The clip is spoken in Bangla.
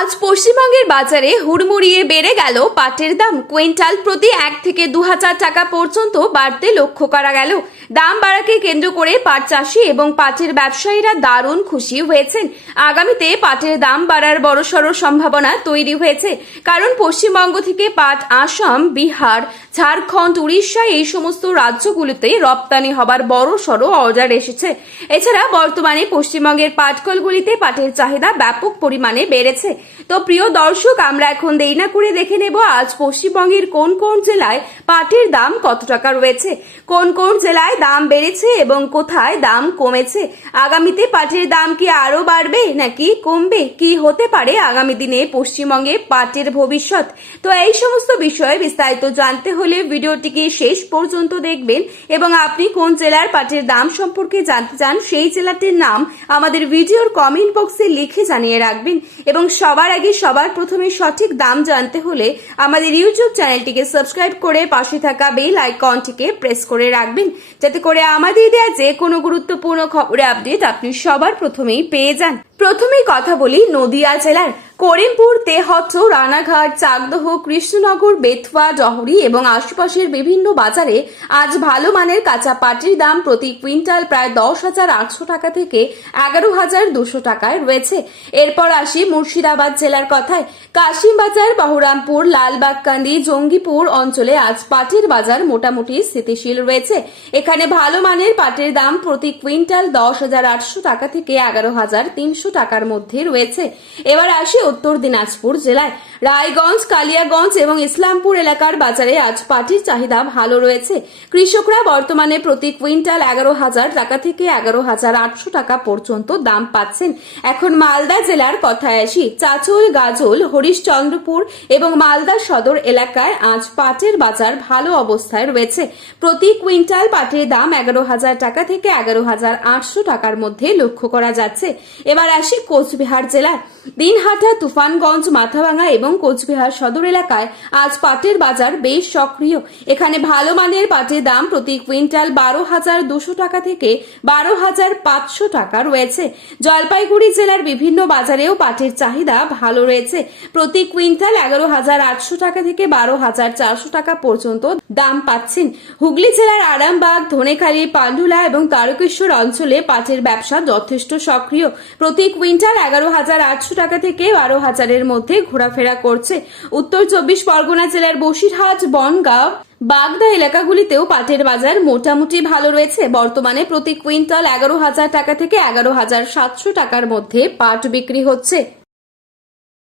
আজ পশ্চিমবঙ্গের বাজারে হুড়মুড়িয়ে বেড়ে গেল পাটের দাম। কুইন্টাল প্রতি 1 থেকে 2000 টাকা পর্যন্ত বাড়তে লক্ষ্য করা গেল। দাম বাড়াকে কেন্দ্র করে পাট চাষি এবং পাটের ব্যবসায়ীরা দারুণ খুশি হয়েছেন। আগামীতে পাটের দাম বাড়ার বড়সড় সম্ভাবনা তৈরি হয়েছে, কারণ পশ্চিমবঙ্গ থেকে পাট আসাম, বিহার, ঝাড়খণ্ড, উড়িষ্যা এই সমস্ত রাজ্যগুলোতে রপ্তানি হবার বড়সড় অর্ডার এসেছে। এছাড়া বর্তমানে পশ্চিমবঙ্গের পাটকলগুলিতে পাটের চাহিদা ব্যাপক পরিমাণে বেড়েছে। তো প্রিয় দর্শক, আমরা এখন দেরি না করে দেখে নেব আজ পশ্চিমবঙ্গের কোন কোন জেলায় পাটের দাম কত টাকা রয়েছে, কোন কোন জেলায় দাম বেড়েছে এবং কোথায় দাম কমেছে। আগামীতে পাটের দাম কি আরো বাড়বে নাকি কমবে, কি হতে পারে আগামী দিনে পশ্চিমবঙ্গে পাটের ভবিষ্যৎ। তো এই সমস্ত বিষয়ে বিস্তারিত জানতে হলে ভিডিওটিকে শেষ পর্যন্ত দেখবেন এবং আপনি কোন জেলার পাটের দাম সম্পর্কে জানতে চান সেই জেলাটির নাম আমাদের ভিডিওর কমেন্ট বক্সে লিখে জানিয়ে রাখবেন। এবং সবার আগে সবার প্রথমে সঠিক দাম জানতে হলে আমাদের ইউটিউব চ্যানেলটিকে সাবস্ক্রাইব করে পাশে থাকা বেল আইকনটিকে প্রেস করে রাখবেন, যাতে করে আমাদের দেওয়া যে কোনো গুরুত্বপূর্ণ খবরের আপডেট আপনি সবার প্রথমেই পেয়ে যান। প্রথমেই কথা বলি নদিয়া জেলার। করিমপুর, তেহট্ট, রানাঘাট, চাকদহ, কৃষ্ণনগর, বেথুয়া, ডহরি এবং আশেপাশের বিভিন্ন বাজারে আজ ভালো মানের কাঁচা পাটের দাম প্রতি কুইন্টাল প্রায় 10,800 টাকা থেকে 11,200 টাকায় রয়েছে। এরপর আসি মুর্শিদাবাদ জেলার কথায়। কাশিমবাজার, বহরমপুর, লালবাগকান্দি, জঙ্গিপুর অঞ্চলে আজ পাটের বাজার মোটামুটি স্থিতিশীল রয়েছে। এখানে ভালো মানের পাটের দাম প্রতি কুইন্টাল 10,800 টাকা থেকে 11,300 টাকার মধ্যে রয়েছে। এবার আসি উত্তর দিনাজপুর জেলায়। রায়গঞ্জ, কালিয়াগঞ্জ এবং ইসলামপুর এলাকার বাজারে আজ পাটের চাহিদা ভালো রয়েছে। কৃষকরা বর্তমানে প্রতি কুইন্টাল 11,000 টাকা থেকে 11,800 টাকা পর্যন্ত দাম পাচ্ছেন। এখন মালদা জেলার কথায় আসি। চাঁচল, গাজল, হরিশ্চন্দ্রপুর এবং মালদা সদর এলাকায় আজ পাটের বাজার ভালো অবস্থায় রয়েছে। প্রতি কুইন্টাল পাটের দাম 11,000 টাকা থেকে 11,800 টাকার মধ্যে লক্ষ্য করা যাচ্ছে। এবার আসি কোচবিহার জেলায়। দিনহাটা, তুফানগঞ্জ, মাথাভাঙা এবং কোচবিহার সদর এলাকায় আজ পাটের বাজার বেশ সক্রিয়। এখানে ভালো মানের পাটের দাম প্রতি কুইন্টাল 12,200 টাকা থেকে 12,500 টাকা রয়েছে। জলপাইগুড়ি জেলার বিভিন্ন বাজারেও পাটের চাহিদা ভালো রয়েছে। প্রতি কুইন্টাল 11,800 টাকা থেকে 12,400 টাকা পর্যন্ত দাম পাচ্ছেন। হুগলি জেলার আরামবাগ, ধনেখালি, পান্ডুলা এবং তারকেশ্বর অঞ্চলে পাটের ব্যবসা যথেষ্ট সক্রিয়। প্রতি কুইন্টাল 11,800 টাকা থেকে 12,000-এর মধ্যে ঘোরাফেরা করছে। উত্তর 24 পরগনা জেলার বসিরহাট, বনগাঁও, বাগদা এলাকাগুলিতেও পাটের বাজার মোটামুটি ভালো রয়েছে। বর্তমানে প্রতি কুইন্টাল 11,000 টাকা থেকে 11,700 টাকার মধ্যে পাট বিক্রি হচ্ছে।